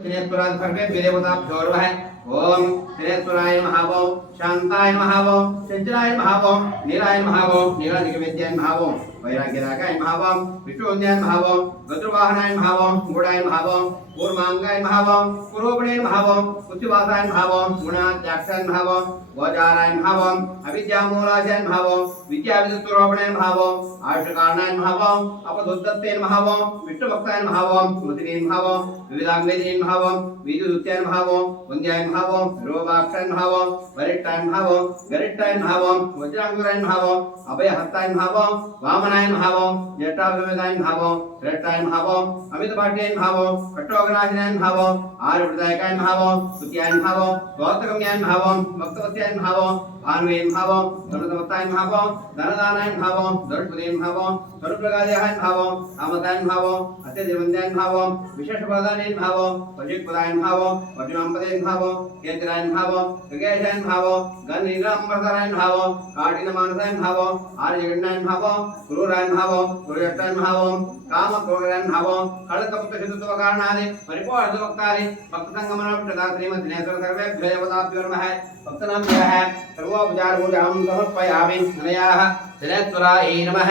त्रिनेत्राय सर्वे देवताभ्यो नमः। ओम त्रिनेत्राय नमः। ओम शांताय नमः। ओम चंचलाय नमः। ओम नीलाय नमः। ओम नीलादिव्यज्ञाय नमः। ओम वैराग्यरागाय नमः। ओम विष्णुवन्द्याय नमः। ओम गरुडवाहनाय नमः। ओम गुडाय नमः। ओम कूर्मांगाय नमः। ओम कुरूपिणे नमः। ओम उच्चवासाय नमः। ओम गुणाध्याक्षाय नमः। ओम गोचाराय नमः। ओम अविद्यामूलाय नमः। ओम विद्याविदुत्तरोपणे नमः। ओम आयुषकारणाय नमः। ओम अपदुद्धत्ते नमः। ओम विष्णुभक्ताय नमः। ओम मुदिने नमः। ओम विविधांगवेदिने नमः। ओम विद्युदुत्याय नमः। ओम वन्द्याय नमः। ओम विरूपाक्षाय नमः। ओम वरिष्ठाय नमः। ओम गरिष्ठाय नमः। ओम वज्रांगुराय नमः। ओम अभयहस्ताय नमः। ओम वामनाय नमः। ओम ज्येष्ठाभिवेदाय नमः। ओम श्रेष्ठाय नमः। ओम अमितपाठ्याय नमः। ओम कट्टोगनाशिनाय नमः। ओम आर्यप्रदायकाय नमः। ओम स्तुत्याय नमः। ओम गोत्रगम्याय नमः। ओम भक्तवत्याय नमः। ओम भानुवे नमः। ओम धर्मदत्ताय नमः। ओम धनदानाय नमः। ओम धनुष्पदे नमः। ओम धनुप्रगायाय नमः। ओम कामताय नमः। ओम अत्यदेवन्द्याय नमः। ओम विशेषप्रदानाय नमः। ओम वजिकपदाय नमः। ओम वजिनांपदे नमः। ओम केतराय नमः। ओम गगेशाय नमः। ओम गणनीलांबरधराय नमः। ओम काटिनमानसाय नमः। ओम आर्यगण्णाय नमः। ओम क्रूराय नमः। ओम क्रूरजटाय नमः। ओम कामक्रोधाय नमः। ओम कलकपत्रशुद्धत्वकारणादि परिपूर्णभक्तादि भक्तसंगमनप्रदा श्रीमद्दिनेश्वर सर्वेभ्यो देवताभ्यो नमः। भक्तनाभ्यः सर्वोपचारपूजां समर्पयामि। नमः दिनेश्वराय नमः।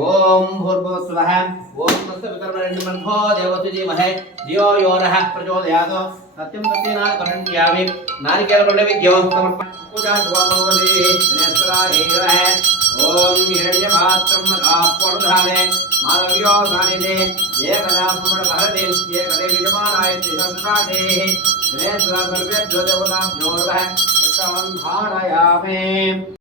ओम भूर्भुवस्सुवः ओम तत्सवितुर्वरेण्यं देवस्य धीमहि धियो यो नः प्रचोदयात्। सत्यं सत्येन करुण्यामि। नारिकेलपण्डविद्यो समर्पयामि। पूजा भवति दिनेश्वराय नमः। ओम हिरण्यपात्रं मदापूर्णधाने माधव्यो गानिने एकदा पुण्यभरते एकदे विजमानाय त्रिसंसादेः दिनेश्वर सर्वेभ्यो देवताभ्यो नमः। उत्तमं धारयामि।